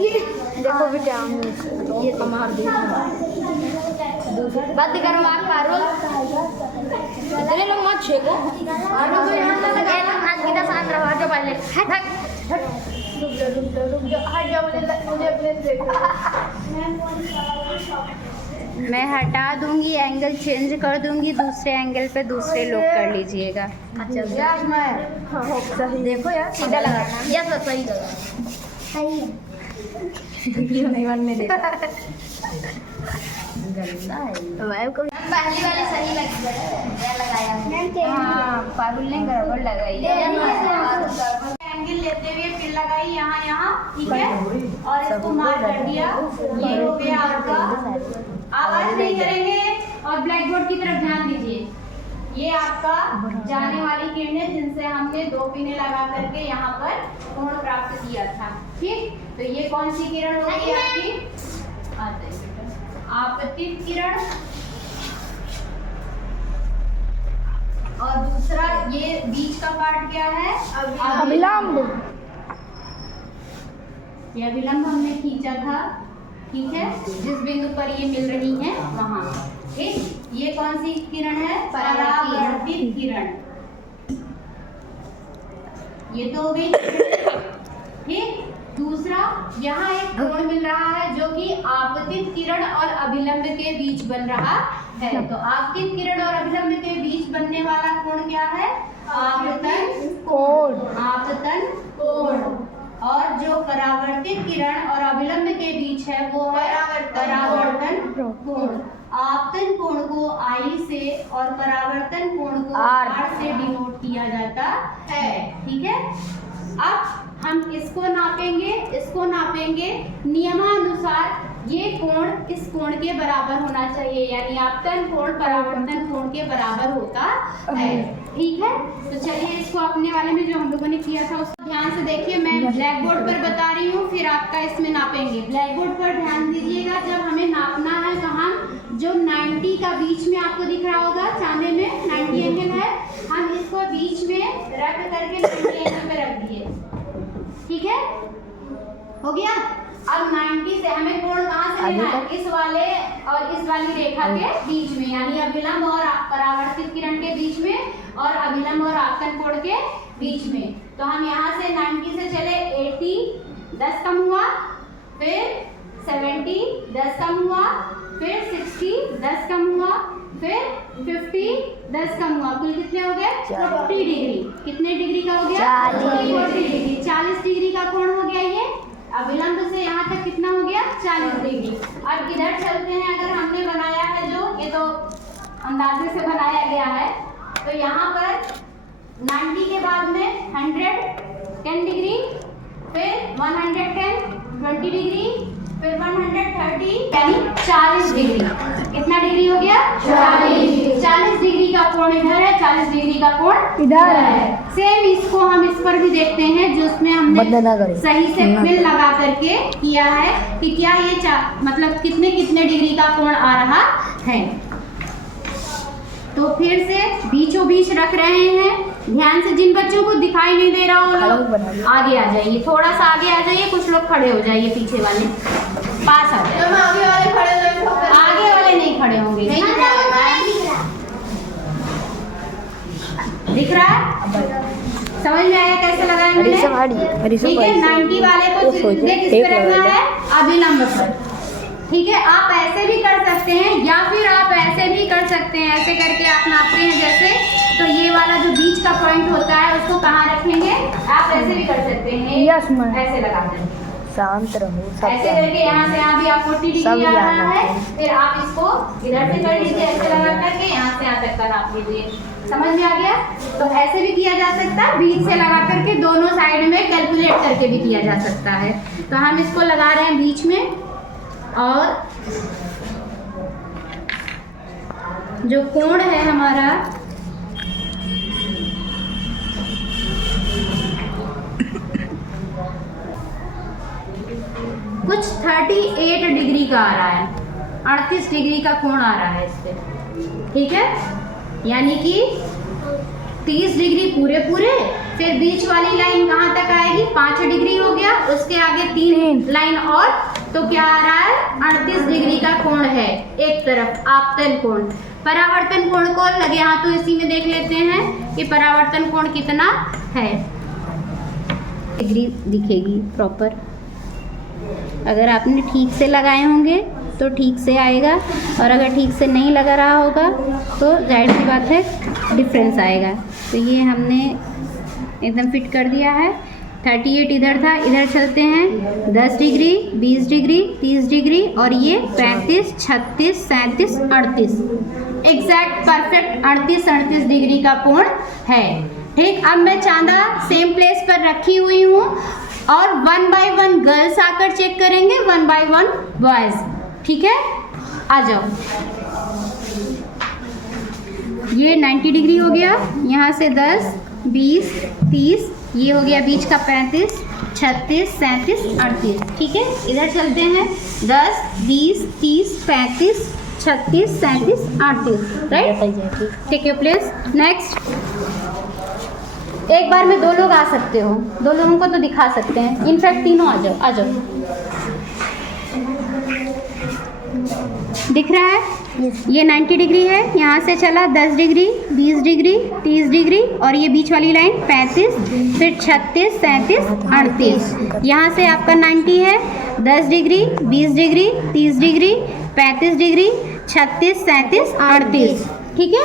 देखो बेटा ये कमाल बात करो आप पारुल इतने लोग मत छेको और तो यहाँ से लगा हाथ की शांत रहो जो पहले रुक जा हट जा मुझे अपने मैं हटा दूंगी, एंगल चेंज कर दूंगी, दूसरे एंगल पे दूसरे लोग कर लीजिएगा। अच्छा सही देखो यार सीधा लगाना यस सही सही नहीं बनने देगा गंदा है वाइब को पहली वाली सही लगी है लगाया हां पारुल ने गड़बड़ लगाई एंगल लेते हुए फिर लगाई यहाँ ठीक है और इसको मार्क कर दिया। ये हो गया आपका, आवाज नहीं करेंगे और ब्लैक बोर्ड की तरफ ध्यान दीजिए। ये आपका जाने वाली किरणें जिनसे हमने 2 पिने लगा करके यहाँ पर कोण प्राप्त किया था। ठीक, तो ये कौन सी किरण होगी आपकी? आपतित किरण। और दूसरा ये बीच का पार्ट क्या है? अभिलंब। ये अभिलंब हमने खींचा था, ठीक है, जिस बिंदु पर ये मिल रही है वहां। ठीक, ये कौन सी किरण है? परावर्तित किरण। ये तो हो गई। ठीक, दूसरा यहाँ एक कोण मिल रहा है जो कि आपतित किरण और अभिलंब के बीच बन रहा है। तो आपतित किरण और अभिलंब के बीच बनने वाला कोण क्या है? आपतन कोण। आपतन कोण। और जो परावर्तित किरण और अभिलंब के बीच है वो है परावर्तन कोण। आपतन कोण को I से और परावर्तन कोण को R से डिनोट किया जाता है। ठीक है, अब हम इसको नापेंगे नियमानुसार। ये कोण इस कोण के बराबर होना चाहिए, यानी आपतन कोण परावर्तन कोण के बराबर होता है। ठीक है, तो चलिए इसको अपने वाले में जो हम लोगों ने किया था उसको ध्यान से देखिए। मैं ब्लैक बोर्ड पर बता रही हूँ, फिर आपका इसमें नापेंगे। ब्लैक बोर्ड पर ध्यान दीजिएगा। जब हमें नापना है तो हम जो 90 का बीच में आपको दिख रहा होगा चांदे में 90 एंगल है, हम इसको बीच में रख करके 90 एंगल पे रख दिए। ठीक है, हो गया। अब 90 से हमें कोण कहाँ से लेना है? इस वाले और इस वाली रेखा के बीच में, यानी अभिलंब और परावर्तित किरण के बीच में और अभिलंब और आपतन कोण के बीच में। तो हम यहाँ से 90 से चले 80, 10 कम हुआ, फिर 70, 10 कम हुआ, फिर 60, 10 कम हुआ, फिर 50, 10 कम हुआ। कुल कितने हो गए? 40 डिग्री। कितने डिग्री का हो गया? 40 डिग्री। 40 डिग्री का कोण हो गया ये। अभिलंब से यहाँ तक कितना हो गया? 40 डिग्री। अब इधर चलते हैं। अगर हमने बनाया है जो, ये तो अंदाजे से बनाया गया है, तो यहाँ पर 90 के बाद में 110 डिग्री, फिर 110, 20 डिग्री, फिर 130, यानी 40 डिग्री। कितना डिग्री हो गया? 40 डिग्री का कोण इधर है, 40 डिग्री का कोण इधर है। सेम इसको हम इस पर भी देखते हैं, जो उसमें हमने सही से पिन लगा करके किया है कि क्या ये मतलब कितने कितने डिग्री का कोण आ रहा है। तो फिर से बीचों बीच रख रहे हैं। ध्यान से, जिन बच्चों को दिखाई नहीं दे रहा हो लोग आगे आ जाइए, थोड़ा सा आगे आ जाइए। कुछ लोग खड़े हो जाइए, पीछे वाले पास आ जाइए। आगे वाले खड़े, आगे वाले नहीं खड़े होंगे। दिख रहा है? समझ में आया कैसे लगाया मैंने? ठीक है, 90 वाले को सीधे किस पे रखना है? अभिलंब पर। ठीक है, आप ऐसे भी कर सकते हैं या फिर आप ऐसे भी कर सकते हैं। ऐसे करके आप नापते हैं जैसे, तो ये वाला जो बीच का पॉइंट होता है उसको कहाँ रखेंगे? आप ऐसे भी कर सकते हैं, ऐसे लगाते हैं। शांत रहो, ऐसे करके यहाँ से यहाँ भी आप 40 डिग्री आ रहा है। फिर आप इसको इधर से कर लीजिए, ऐसे लगा करके यहाँ से यहाँ तक का नाप लीजिए। समझ में आ गया? तो ऐसे भी किया जा सकता है, बीच से लगा करके दोनों साइड में कैलकुलेट करके भी किया जा सकता है। तो हम इसको लगा रहे हैं बीच में, और जो कोण है हमारा कुछ 38 डिग्री का आ रहा है, 38 डिग्री का कोण आ रहा है इस पे। ठीक है, यानी कि 30 डिग्री पूरे पूरे, फिर बीच वाली लाइन कहाँ तक आएगी, 5 डिग्री हो गया, उसके आगे 3 लाइन और, तो क्या आ रहा है, 38 डिग्री का कोण है एक तरफ, आपतन कोण। परावर्तन कोण को लगे हाथों इसी में देख लेते हैं कि परावर्तन कोण कितना है। डिग्री दिखेगी प्रॉपर, अगर आपने ठीक से लगाए होंगे तो ठीक से आएगा, और अगर ठीक से नहीं लगा रहा होगा तो जाहिर सी बात है डिफरेंस आएगा। तो ये हमने एकदम फिट कर दिया है। 38 इधर था, इधर चलते हैं 10 डिग्री, 20 डिग्री, 30 डिग्री, और ये 35, 36, 37, 38, एग्जैक्ट परफेक्ट 38 डिग्री का कोण है। ठीक, अब मैं चांदा सेम प्लेस पर रखी हुई हूँ और 1 बाय 1 गर्ल्स आकर चेक करेंगे, 1 बाय 1 बॉयज। ठीक है, आ जाओ। ये 90 डिग्री हो गया, यहाँ से 10, 20, 30, ये हो गया बीच का 35, 36, 37, 38। ठीक है, इधर चलते हैं 10, 20, 30, 35, 36, 37, 38। Right, take your place. Next, एक बार में 2 लोग आ सकते हो, 2 लोगों को तो दिखा सकते हैं, इनफैक्ट तीनों आ जाओ, आ जाओ। दिख रहा है? ये 90 डिग्री है, यहाँ से चला 10 डिग्री, 20 डिग्री, 30 डिग्री, और ये बीच वाली लाइन 35, फिर 36, 37, 38। यहाँ से आपका 90 है, 10 डिग्री, 20 डिग्री, 30 डिग्री, 35 डिग्री, 36, 37, 38। ठीक है,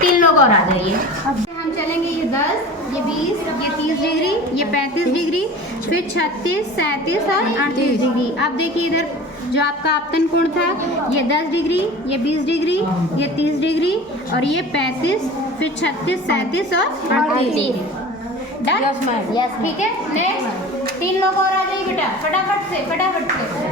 3 लोग और आ जाइए। अब हम चलेंगे ये 10, ये 20, ये 30 डिग्री, ये 35 डिग्री, फिर 36, 37 और 38 डिग्री। अब देखिए इधर जो आपका आपतन कोण था, ये 10 डिग्री, ये 20 डिग्री, ये 30 डिग्री, और ये 35, फिर 36, 37 और 38। डन? यस, ठीक है। नेक्स्ट 3 लोग और आ जाइए बेटा, फटाफट से, फटाफट से।